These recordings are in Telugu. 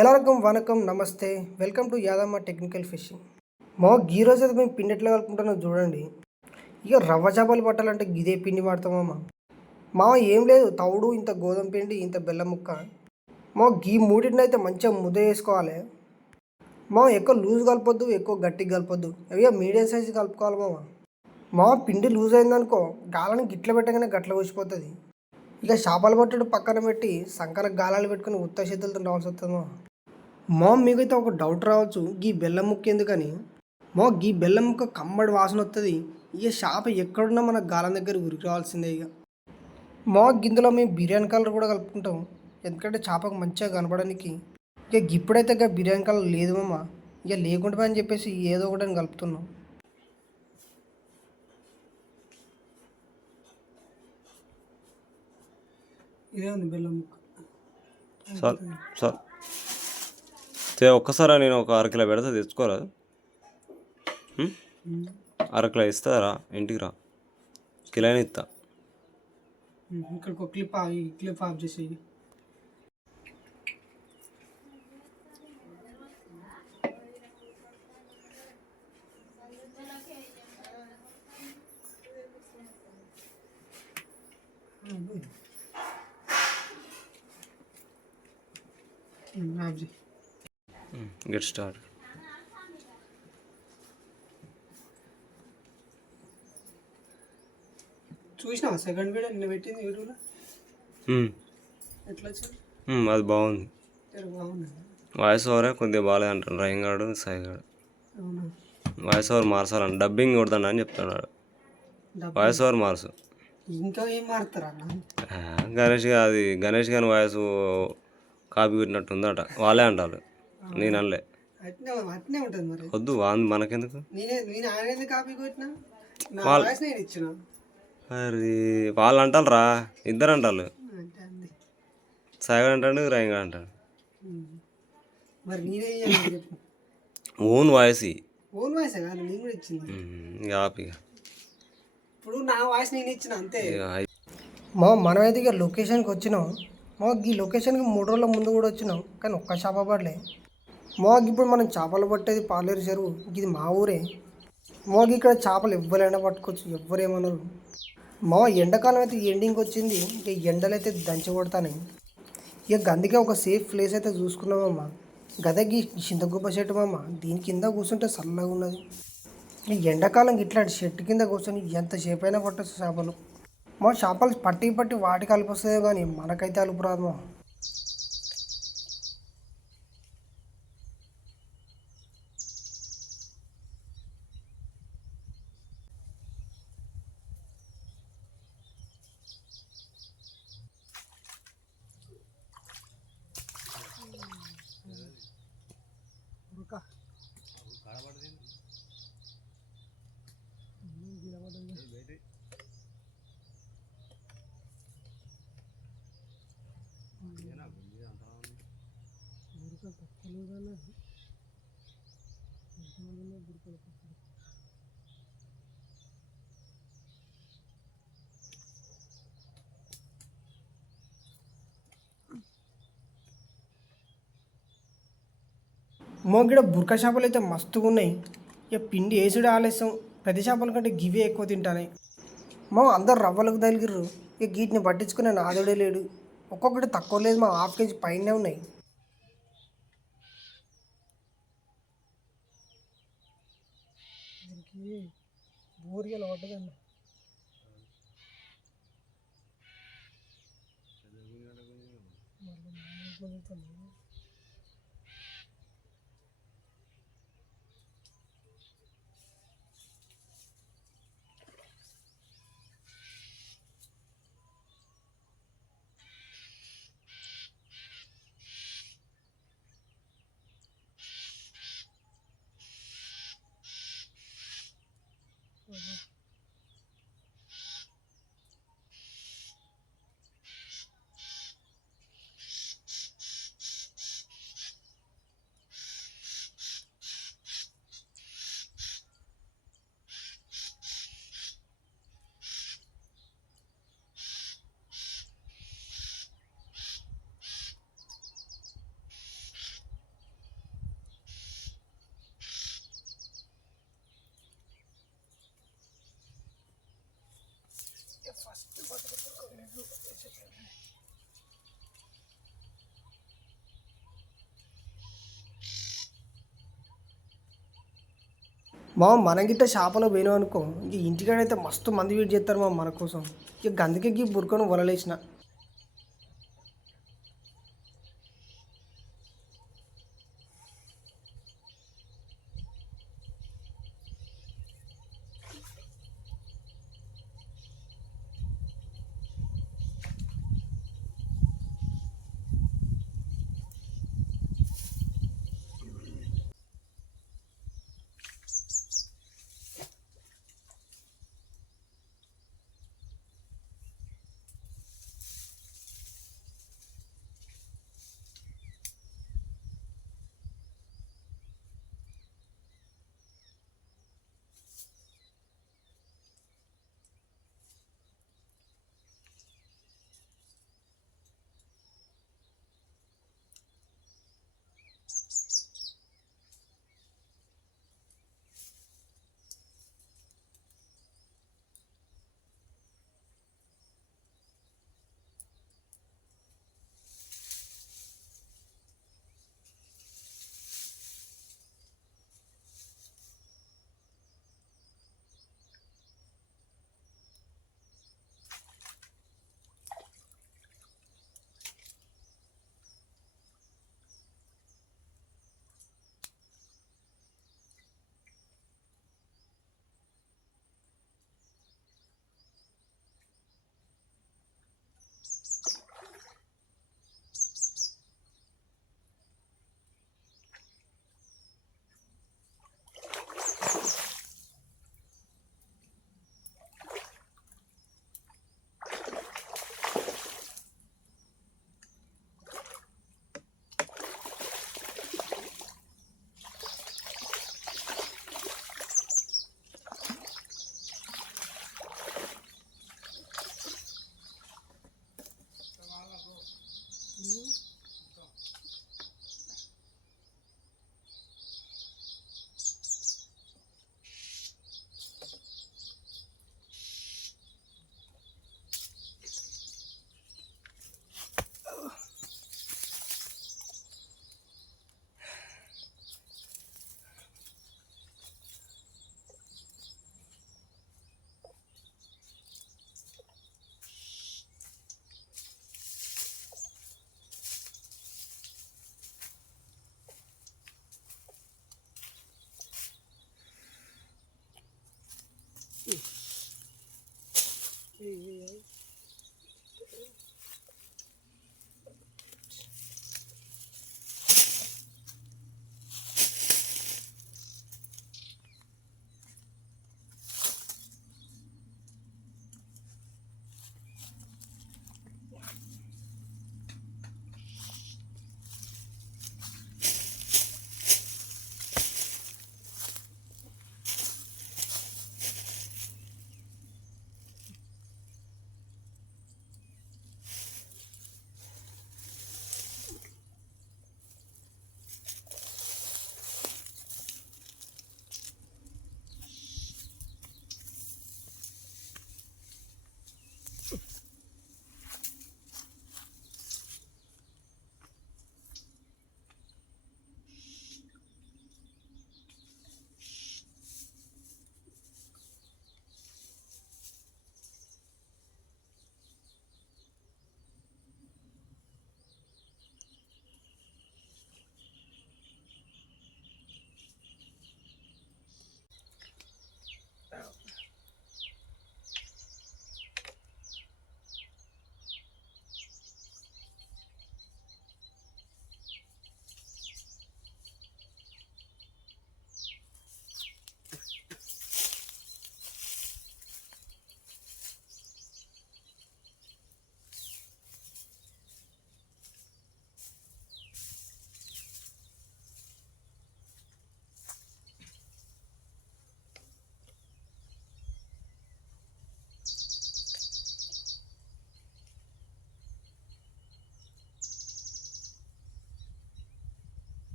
ఎల్లరికం వనకం నమస్తే welcome to Yadamma technical fishing. గీ రోజు అయితే మేము పిండి ఎట్లా కలుపుకుంటున్నాం చూడండి. ఇక రవ్వ చేపలు పట్టాలంటే గిదే పిండి వాడతామమ్మ. ఏం లేదు, తవుడు, ఇంత గోధుమ పిండి, ఇంత బెల్లం ముక్క. గీ మూడింటిని అయితే మంచిగా ముద్ద వేసుకోవాలి. ఎక్కువ లూజ్ కలపొద్దు, ఎక్కువ గట్టి కలపొద్దు, అవి మీడియం సైజు కలుపుకోవాలి పిండి లూజ్ అయిందనుకో గాలని గిట్ల పెట్టగానే గట్ల వచ్చిపోతుంది. ఇక చేపలు పట్టుడు పక్కన పెట్టి సంకన గాలాలు పెట్టుకుని ఉత్త చేతులతో రావాల్సి వస్తుంది. మీకైతే ఒక డౌట్ రావచ్చు, గీ బెల్లం ముక్క ఎందుకని. గీ బెల్లం ముక్క కమ్మడి వాసన వస్తుంది. ఇక చేప ఎక్కడున్నా మన గాలం దగ్గర ఉరికి రావాల్సిందే. ఇక గిందులో మేము బిర్యానీ కలర్ కూడా కలుపుకుంటాం, ఎందుకంటే చేపకు మంచిగా కనపడడానికి. ఇక ఇప్పుడైతే ఇక బిర్యానీ కలర్ లేదు ఇక లేకుండా అని చెప్పేసి ఏదో ఒకటి కలుపుతున్నాం. ఇదే ఉంది బెల్లం ముక్క. సార్ ఒక్కసారి నేను ఒక అరకిలో పెడతా, తెచ్చుకోరా? అరకిలో ఇస్తారా? ఇంటికి రా, కిలోని ఇస్తా. ఇక్కడ ఒక క్లిప్ ఆఫ్ చేసి గెట్ స్టార్ట్. చూసినావా సెకండ్ వీడియో నిన్న పెట్టింది యూట్యూబ్లో? ఎట్లా వచ్చింది? అది బాగుంది. వాయిస్ ఓవరే కొద్దిగా బాగాలేదు అంటాడు రైంగాడు, సాయిగాడు. వాయిస్ ఓవర్ మార్చాలంట, డబ్బింగ్ కొడతాడు అని చెప్తున్నాడు. వాయిస్ ఓవర్ మార్చు. ఇంకా ఏం మారుతారా? గణేష్ గారి వాయిస్ కాపీ పెట్టినట్టు ఉందట, వాళ్ళే అంటారు. నేను అనలే, వద్దు మనకెందుకు. మరి వాళ్ళు అంటారు రా, ఇద్దరు అంటారు. సాయిగాడు అంటాడు, రైంగాడు అంటాడు. ఓన్ వాయిస్ ఇప్పుడు నా వాయిస్ నేను ఇచ్చిన అంతే. మనమైతే ఇక లొకేషన్కి వచ్చినాం. ఈ లొకేషన్కి 3 రోజుల ముందు కూడా వచ్చినాం, కానీ ఒక్క చేప పడలే. ఇప్పుడు మనం చేపలు పట్టేది పాలేరు చెరువు, ఇది మా ఊరే. ఇక్కడ చేపలు ఎవ్వరైనా పట్టుకోవచ్చు, ఎవ్వరేమన్నారు. ఎండాకాలం అయితే ఎండింగ్కి వచ్చింది, ఇక ఎండలు అయితే దంచి కొడతాయి. ఇక అందుకే ఒక సేఫ్ ప్లేస్ అయితే చూసుకున్నామమ్మా. గదగి చింతగుబ్బ చెట్టు దీని కింద కూర్చుంటే చల్లగా ఉన్నది. ఈ ఎండాకాలం ఇట్లాంటి చెట్టు కింద కూర్చొని ఎంతసేపు అయినా పట్టచ్చు చేపలు. చేపలు పట్టి వాటికి అలుపు వస్తాయో కానీ మనకైతే అలుపు రాదు. ఇక్కడ బుర్క చేపలు అయితే మస్తుగా ఉన్నాయి. ఇక పిండి వేసుడు ఆలస్యం, పెద్ద చేపల కంటే గివే ఎక్కువ తింటాయి. అందరు రవ్వలకు తగిలిర్రు. ఇక వీటిని పట్టించుకునే నాదుడే లేడు. ఒక్కొక్కటి తక్కువ లేదు, 1/2 కేజీ పైనే ఉన్నాయి. బోరిగలు పట్టదండి. మన గిట్ట షాపలో పోయినాం అనుకో ఇంక ఇంటికాడైతే మస్తు మంది వెయిట్ చేస్తారు మన కోసం. ఇక గందుకే గీ బుర్కొని వలలేసిన.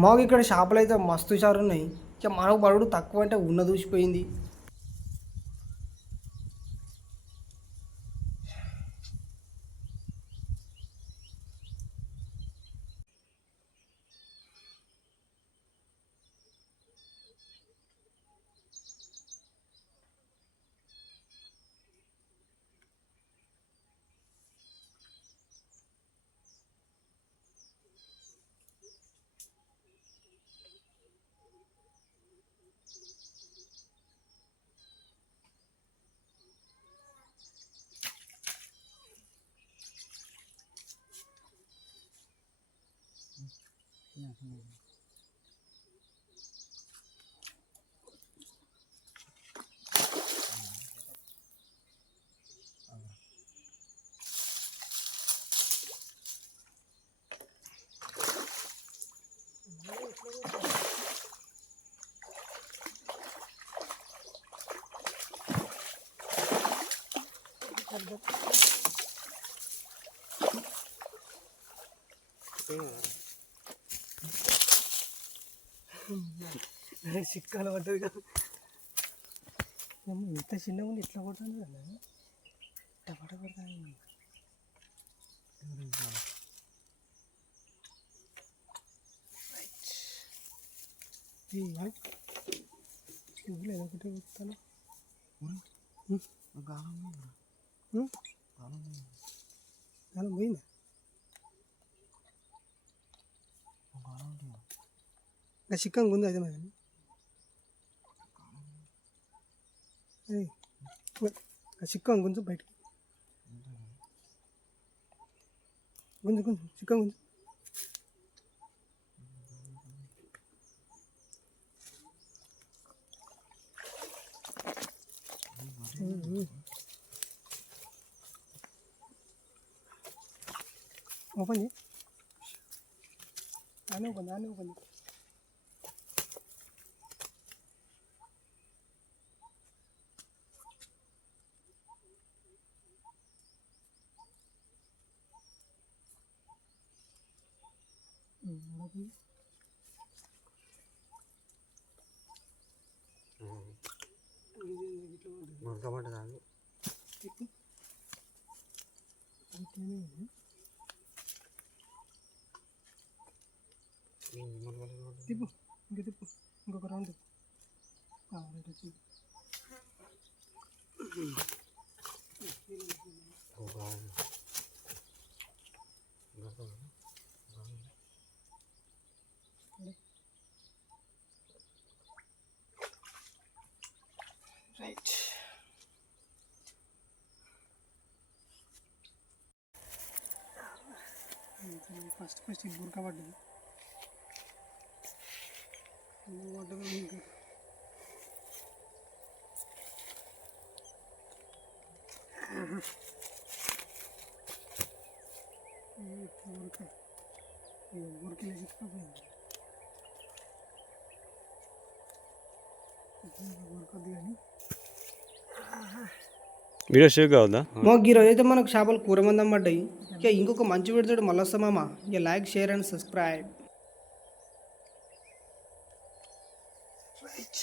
మాకు ఇక్కడ షాపులు అయితే మస్తు షారు ఉన్నాయి. ఇక మనకు పడుడు తక్కువ అంటే ఉన్న దూసిపోయింది. చిక్కాలు పడ్డది కదా. ఇంత చిన్నగా ఉంది ఇట్లా కొట్టాను కదా ఇట్లా పడగొడతాను. లేదు ఒకటే చెప్తాను. గాలం పోయిందా? ఇంకా చిక్కంగా ఉంది. అదే మరి చిక్కం గుంజు బయటికి గుంజు గుంజు చిక్కం గుంజు. ఓపెన్ చేయి. ఆనే ఓపెన్ చేయి. తిప్పు ఇంకా తిప్పు ఇంకొక రౌండ్ తిప్పు. రైట్. ఫస్ట్ గురక పడ్డది. గురికిలో చిక్కుపోయింది. గురకొద్ది కానీ వీడియో షేక్ కావద్దా? మాకు ఈరోజు అయితే మనకు చేపలు కూర మందం పడ్డాయి. ఇక ఇంకొక మంచి పెడతాడు మళ్ళీ వస్తామా. ఇక like, share and subscribe. Right.